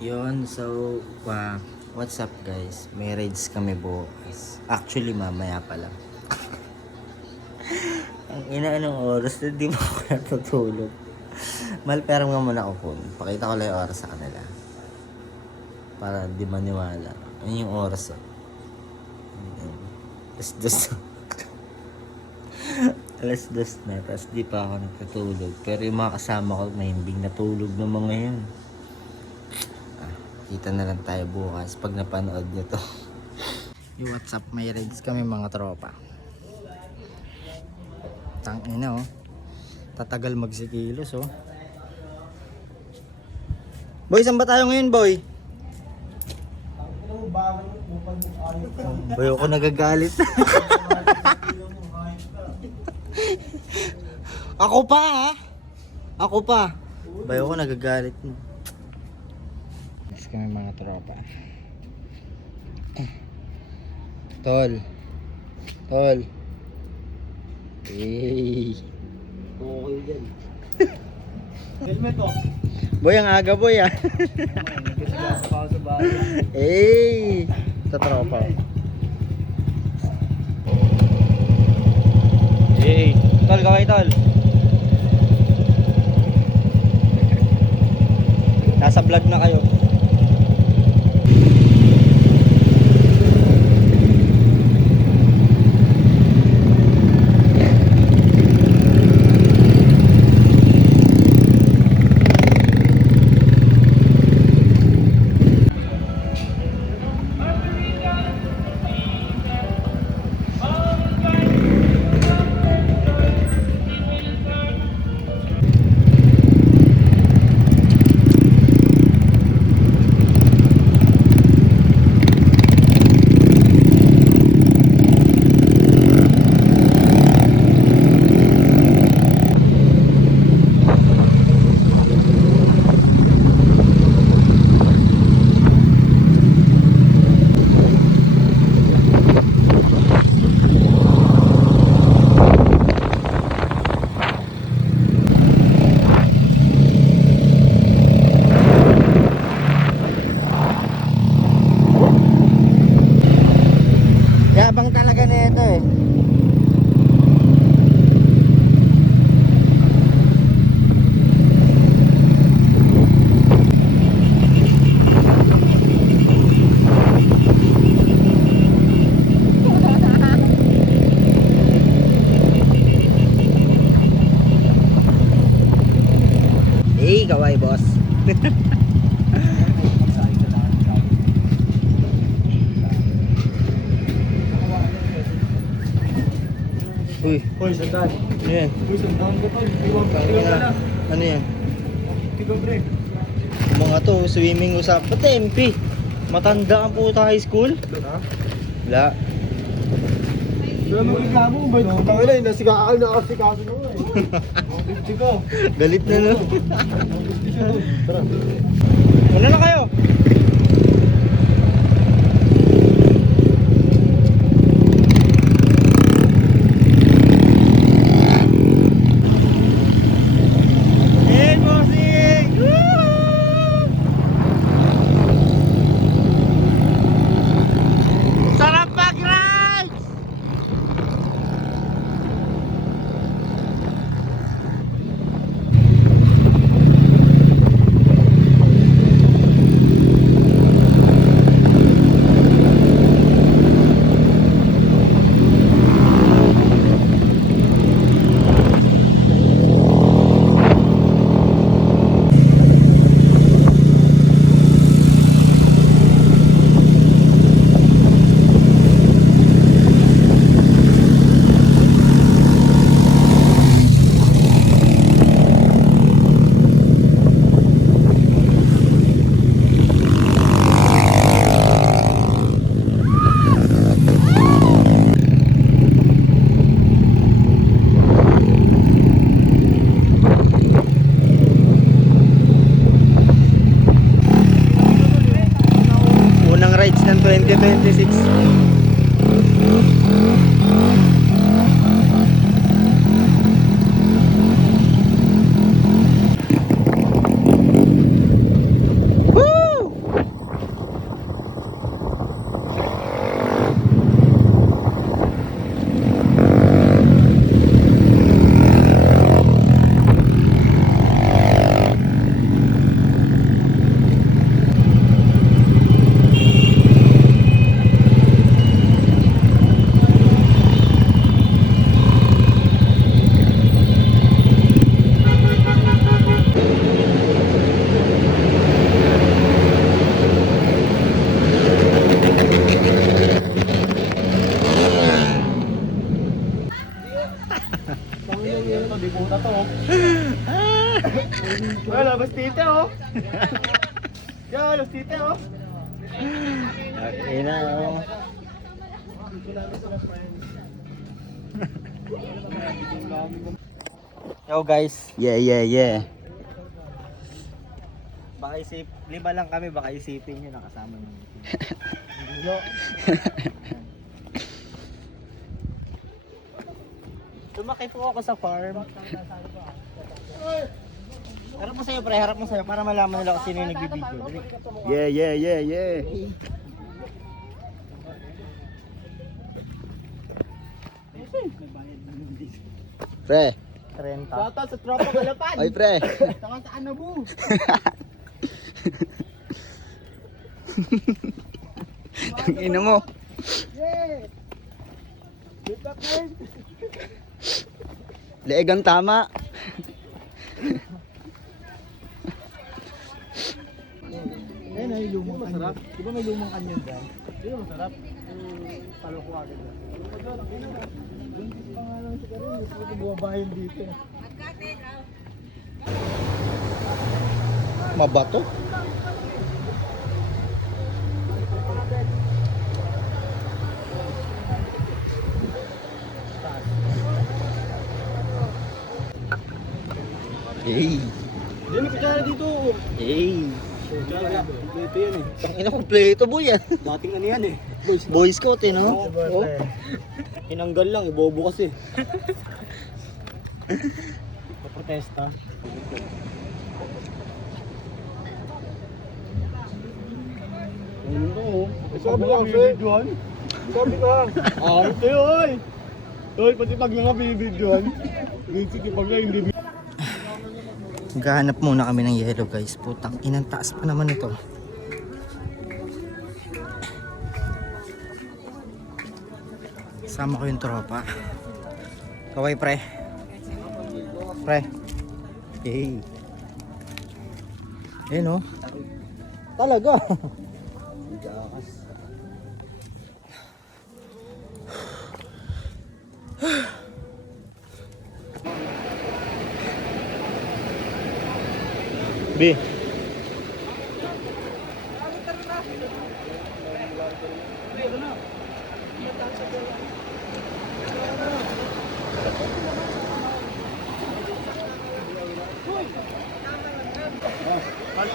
Yun, so, what's up guys? May rides kami bukas. Actually, mamaya pa lang. Ang ina, anong oras na di mo ako natutulog. Malperang nga muna ako phone. Pakita ko lang yung oras sa kanila. Para di maniwala. Ano yung oras oh? Alas dos. Alas dos na. Tapos di pa ako natutulog. Pero yung mga kasama ko, mahimbing natulog na mga yun. Kita na lang tayo bukas pag napanood nyo to. Yung WhatsApp, may rides kami mga tropa. Tangina oh. Tatagal magsikilos oh. Boy, saan ba tayo ngayon boy? Boy, ako nagagalit. Ako pa ha? Ako pa. Boy, ako nagagalit. Next kami mga tropa. Tol. Tol. Hey. Okay dyan. Helmet oh. Boy, ang aga boy ah. Nagkasigas pa ako sa bahay. Hey. Sa tropa. Hey. Tol, kaway tol. Nasa vlog na kayo. Yabang talaga na ito eh. Hey, kaway boss. Uy, Hoy, sandal. ano yan? Uy, sandal ka tol. Iwag ka na. Ano yan? Tiga break. Mga to, swimming usap. Ba't MP? Matanda ang puta high school? Ha? Wala. Pero magreklamo mo ba? Tangina, nasigaan na kasi kaso mo eh. Mabibti ka. Galit na no? Mabibti siya doon. Tara. Ano na kayo? Hey, bossing! Sarap mag-rides! rides ng 2026. Woo! Yo, los tite oh. Okay na, oh. Yo guys. Yeah. Baka lima lang kami, baka isipin nyo nakasama nyo. Yo. Tumaki po ako sa farm. Harap mo sa'yo pre, harap mo sa'yo para malaman nila kung sino yung nagbibideo. Dali. Yeah. Pre, 30. Bata sa tropa kalapan. oy pre. Taka sa ano mo? Ang ina mo. Yeah. Kita ko. Leeg ang tama. Ayun ay lumang kanyon. Di ba may lumang kanyon dyan? Di ba masarap? Palo ko agad dyan. Yung pangalan sa karin, gusto ko bumabahin dito. Mabato. Hey. Hindi, may kutsara dito. Hey. Kutsara. Dito yan eh. Tangina kompleto boy yan. Dating ano yan eh. Boy Scout eh no? Oh. Tinanggal lang, ibobo kasi. Paprotesta. Sabi ka kasi. Sabi ka. Arte oy. Oy, pati pag nga binibidyoan. Sige pag nga hindi. Maghahanap muna kami ng yellow guys. Putang inang taas pa naman ito. Sama ko yung tropa. Kaway pre. Pre. Hey. Eh no? Talaga. B.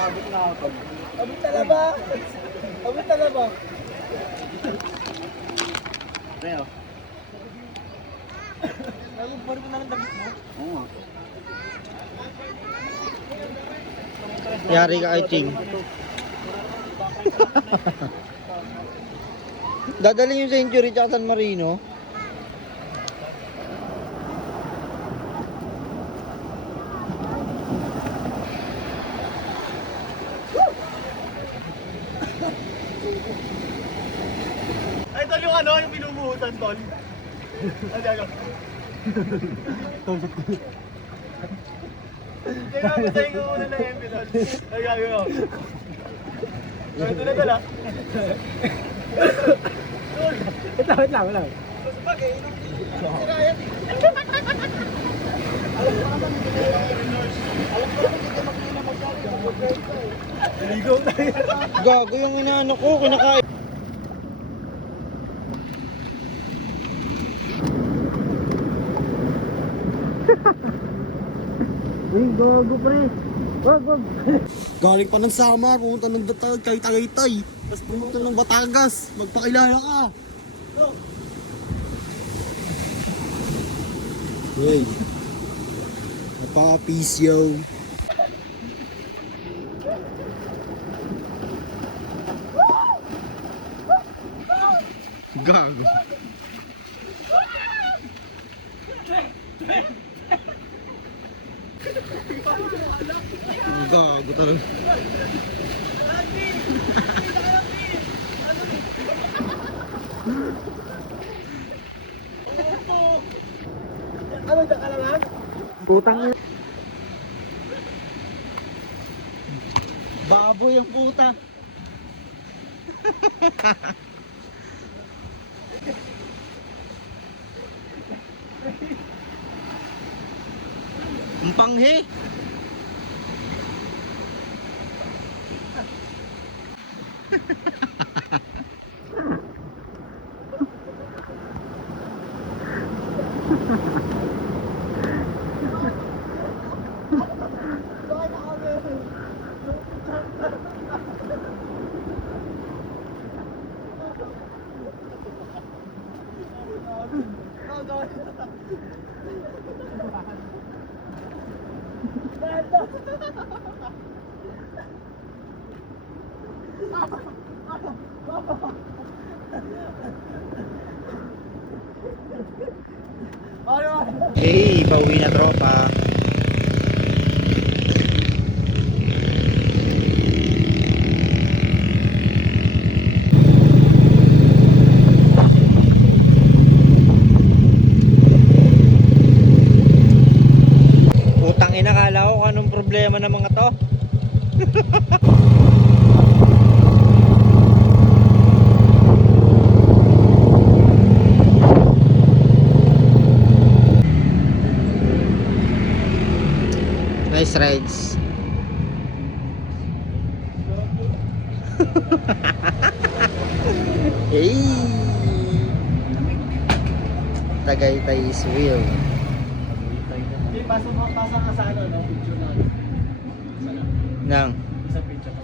Abot na ako. Abot talaba. Abot talaba. Reo. Ako parang na lang damit mo. Oo. Yari ka kay Ching. Dadalhin yung Century tsaka San Marino. Ay, tol yung ano, yung binumuhusan, tol. Ay, gago. Kaya nga, masahin ko muna ng MP, tol. Ay, gago. Ito na, tol, ha? Tol! Ito, wait lang, wait lang. Bagay, ligaw tayo. Gago yung inaano ko, kinakain. Uy, gago pre. Wag. Galing pa ng Samar, pumunta ng Datag, kay Tagaytay. Tapos pumunta ng Batangas, magpakilala ka. Hey. Napaka-peace yo. Gago. Gago talaga. Ano ka lang? Putang ina. Baboy ang puta. Ang panghi. Hey, pauwi na tropa. Utang ina, kala ko kung anong problema ng mga to. Nice rides. Hey! Tagaytay is real. Hindi, pasok ka sa ano, no? Picture na. Nang Isa picture.